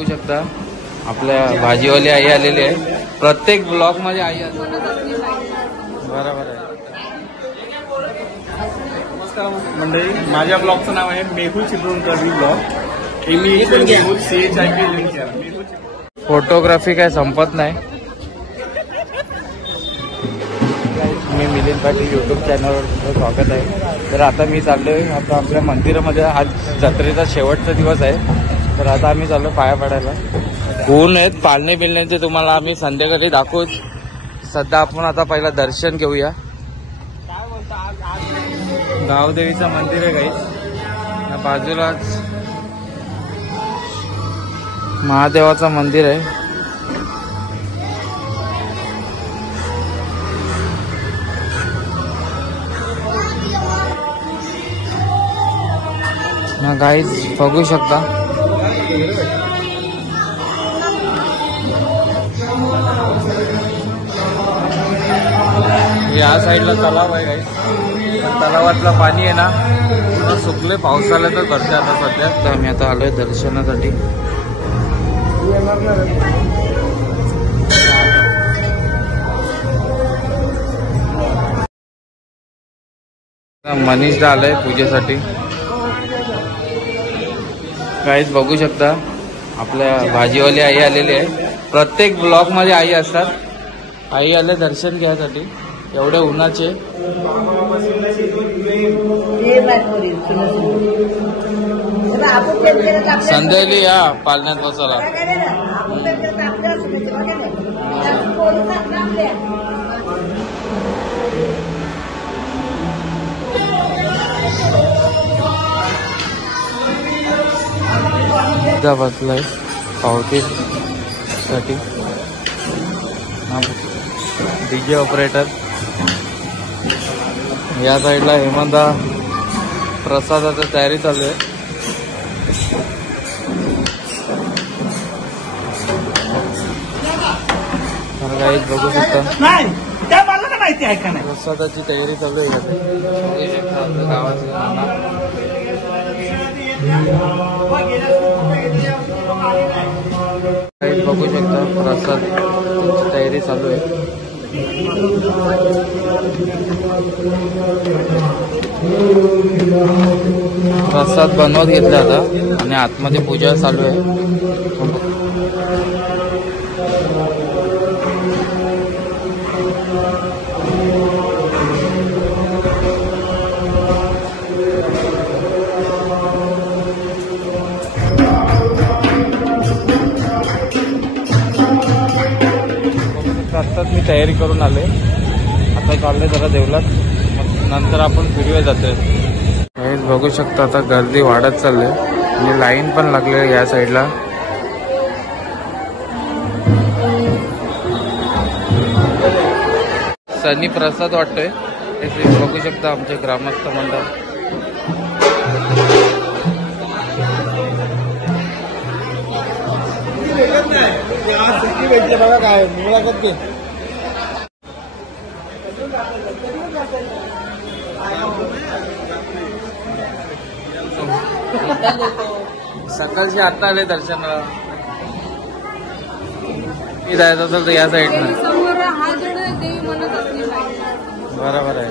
बघू शकता आपल्या भाजीवाली आई आलेली आहे. प्रत्येक ब्लॉग मध्ये आई असते. बरोबर आहे. नमस्कार मंडळी, माझ्या ब्लॉगचं नाव आहे Mehul Chiplunkar blog. Mehul CHIP. Photography काय संपत नाही. मी मिलिंद पाटील यूट्यूब चॅनलवर स्वागत आहे. तर आता मी चाललोय आता आपल्या मंदिरामध्ये. आज जत्रेचा शेवटचा दिवस आहे. तर आता आम्ही चाललो पाया पडायला. ऊन आहेत पाळणे बिलण्याचे तुम्हाला आम्ही संध्याकाळी दाखवूच. सध्या आपण आता पहिला दर्शन घेऊया. गावदेवीचं मंदिर आहे काही. बाजूलाच महादेवाचं मंदिर आहे. ना गाईज बघू शकता. या साईडला तलाव आहे गाईज. तलावातलं पाणी आहे ना पूर्ण सुकले. पावसाळ्यातच भरते आता सध्या. तर आम्ही आता आलोय दर्शनासाठी. मनीष आलाय पूजेसाठी. गाईज बघू शकता आपल्या भाजीवाली आई आलेली आहे. प्रत्येक ब्लॉग मध्ये आई असतात. आई आले दर्शन घ्यायसाठी एवढ्या उन्हाचे. संध्याकाळी या पालण्यात बसायला. बसलाय पावतीसाठी. DJ operator. या साईडला हेमंता प्रसादाची तयारी चालू आहे. काहीच बघू शकता प्रसादाची तयारी चालू आहे. गावाचे काही बघू शकता प्रसाद तयारी चालू आहे. प्रसाद बनवत घेतला आता आणि आतमध्ये पूजा चालू आहे. आत्ताच मी तयारी करून आले. आता चालले जरा देवलात. नंतर आपण फिरवे जातोय. हेच बघू शकता आता गर्दी वाढत चालली आणि लाईन पण लागले या साईडला. सनी प्रसाद वाटतोय. हे बघू शकता आमचे ग्रामस्थ मंडळ. काय मुलाखत घे. सकाळची आता आले दर्शनाला. जायचं असेल तर या साईडनं. बरोबर आहे.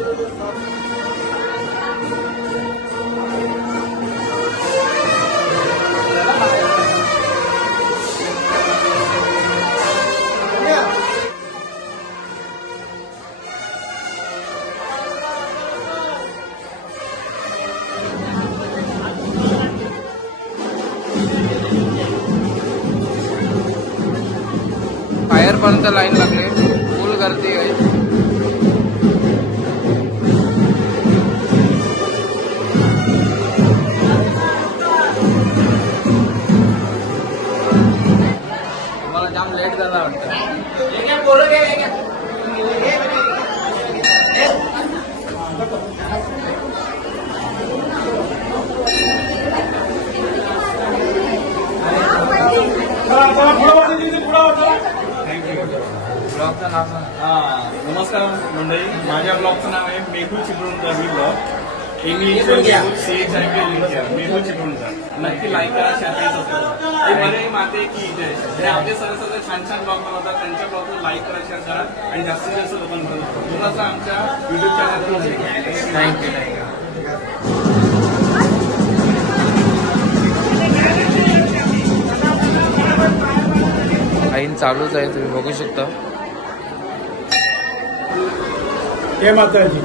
बाहेरपर्यंत लाईन लागले. फुल गर्दी आहे. तुम्हाला जाम लेट झाला वाटतं. नमस्कार मंडळी, माझ्या ब्लॉगचं नाव आहे Mehul Chiplunkar blog. English CHIP Mehul Chiplunkar. नक्की लाईक करा, शेअर करा, सबस्क्राईब करा. बरे माते की जय. आणि आपले सर छान छान ब्लॉग बनवतात, त्यांच्या ब्लॉगला लाईक करा, शेअर करा आणि जास्तीत जास्त लोकांपर्यंत तुम्हाला आमच्या युट्यूब चॅनलवर थँक्यू. लाईन चालूच आहे, तुम्ही बघू शकता. जय माताजी.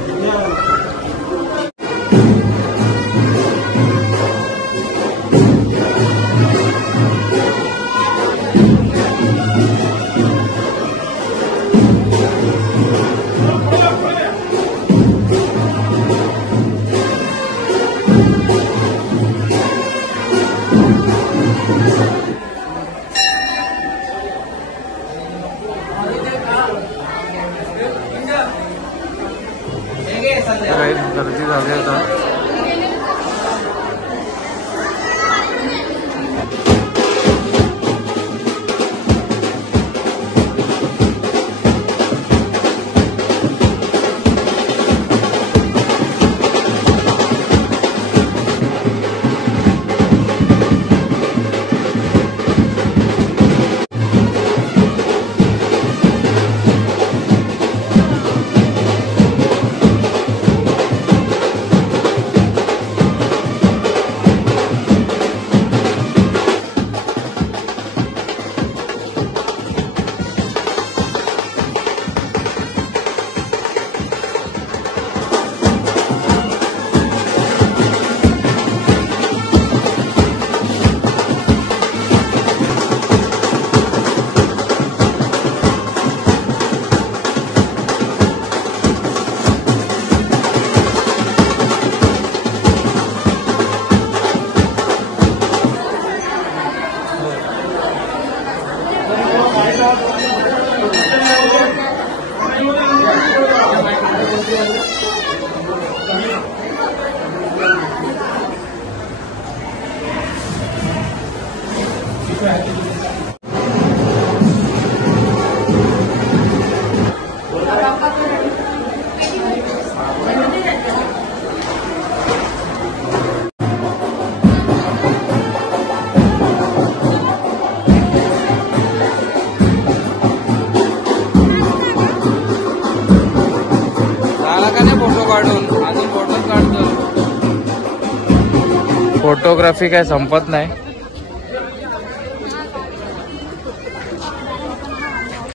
गर्दी झाली आता. फोटोग्राफी काय संपत नाही.